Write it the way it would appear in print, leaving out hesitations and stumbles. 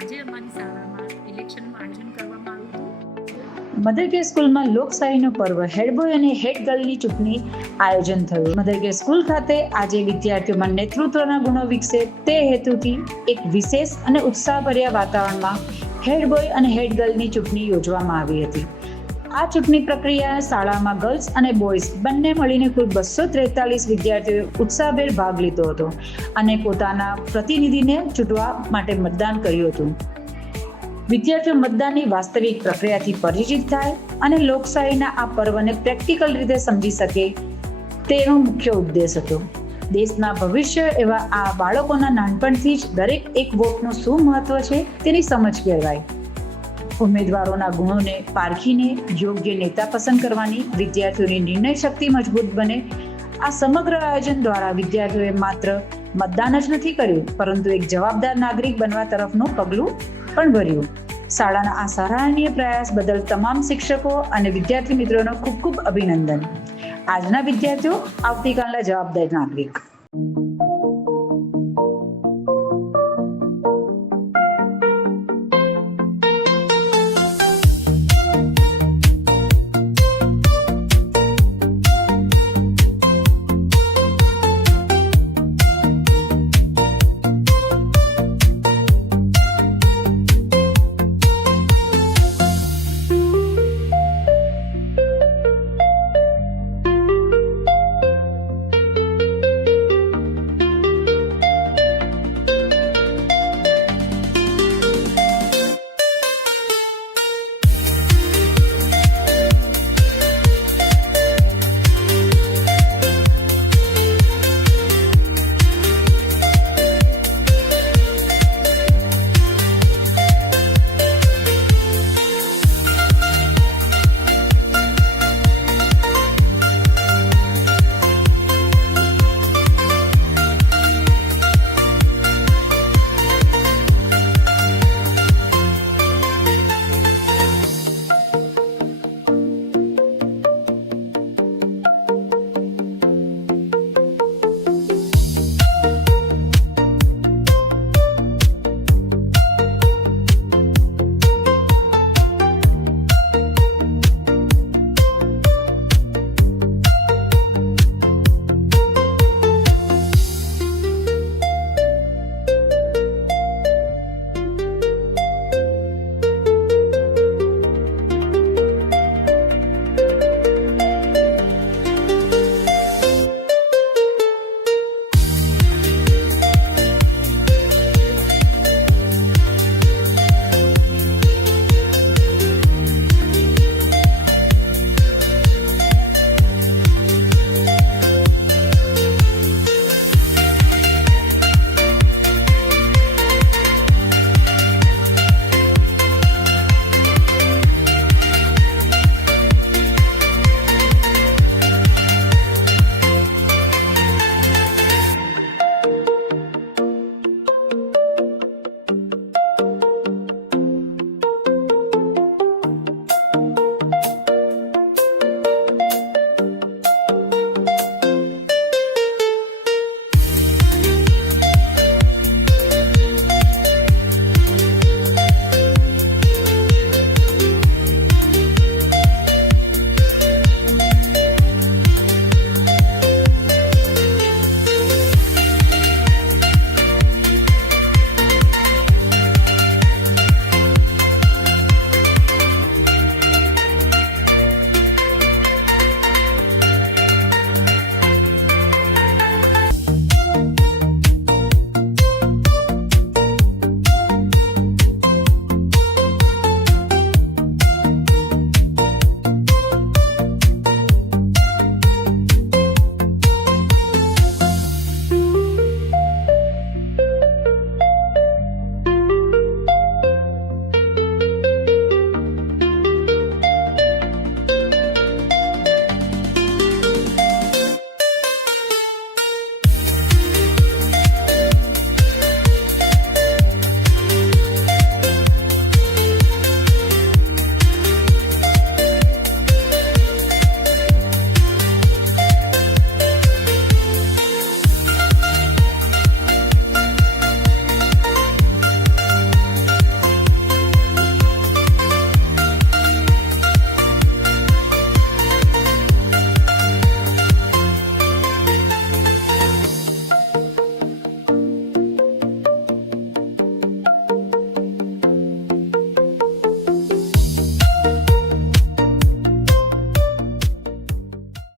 આજે અમારી શાળામાં ઇલેક્શનનું આયોજન કરવામાં આવ્યું હતું. મધર સ્કૂલમાં લોકશાહીનો પર્વ હેડ બોય અને હેડ ગર્લની ચૂંટણી આયોજન થયું. મધર સ્કૂલ ખાતે આજે વિદ્યાર્થીઓમાં નેતૃત્વના ગુણો વિકસે તે હેતુથી એક વિશેષ અને ઉત્સાહભર્યા વાતાવરણમાં હેડ બોય અને હેડ ગર્લની ચૂંટણી યોજવામાં આવી હતી. આ ચૂંટણી પ્રક્રિયા શાળામાં ગર્લ્સ અને બોયઝ બંને મળીને કુલ 243 વિદ્યાર્થીઓએ ઉત્સાહભેર ભાગ લીધો હતો અને પોતાના પ્રતિનિધિને ચૂંટવા માટે મતદાન કર્યું હતું. વિદ્યાર્થીઓ મતદાનની વાસ્તવિક પ્રક્રિયાથી પરિચિત થાય અને લોકશાહીના આ પર્વને પ્રેક્ટિકલ રીતે સમજી શકે તેનો મુખ્ય ઉદ્દેશ હતો. દેશના ભવિષ્ય એવા આ બાળકોના નાનપણથી જ દરેક એક વોટનું શું મહત્વ છે તેની સમજ કેળવાય. ઉમેદવારોના ગુણોને પારખીને યોગ્ય નેતા પસંદ કરવાની વિદ્યાર્થીઓની નિર્ણય શક્તિ મજબૂત બને. આ સમગ્ર આયોજન દ્વારા વિદ્યાર્થીઓએ માત્ર મતદાન જ નથી કર્યું, પરંતુ એક જવાબદાર નાગરિક બનવા તરફનું પગલું પણ ભર્યું. શાળાના આ સરાહનીય પ્રયાસ બદલ તમામ શિક્ષકો અને વિદ્યાર્થી મિત્રોનો ખૂબ ખૂબ અભિનંદન. આજના વિદ્યાર્થીઓ આવતીકાલના જવાબદાર નાગરિક.